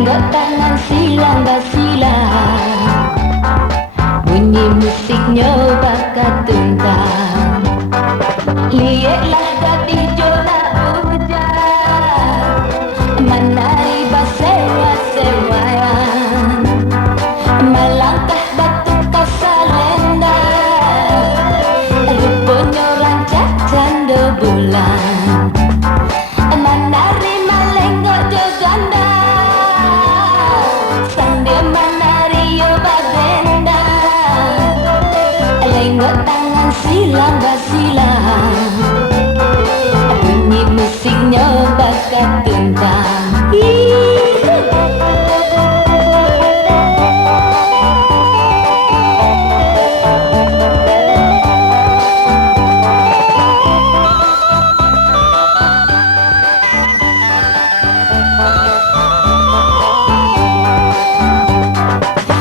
Lenggok tangan silang basilang, bunyi musiknya bakat tuntang. Lihatlah gadis jola bujang, menari bersewa-sewaan, melangkah batu kasalenda, rupanya rancak canda bulan. Menari melenggok joganda, sambil menari yo bagenda. Lenggok tangan silang basilang, bunyi musiknya bakat tuntang.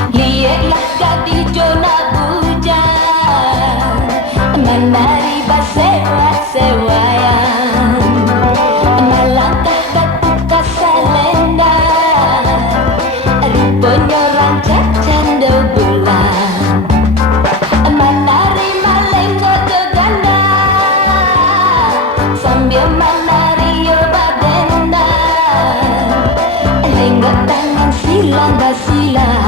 Lihatlah gadis jona bujang, menari bersewa-sewaan, melangkah batu kasalenda, rupanya rancak canda bulan. Menari melenggok joganda, sambil menari yo badenda. Lenggok tangan silang basilang,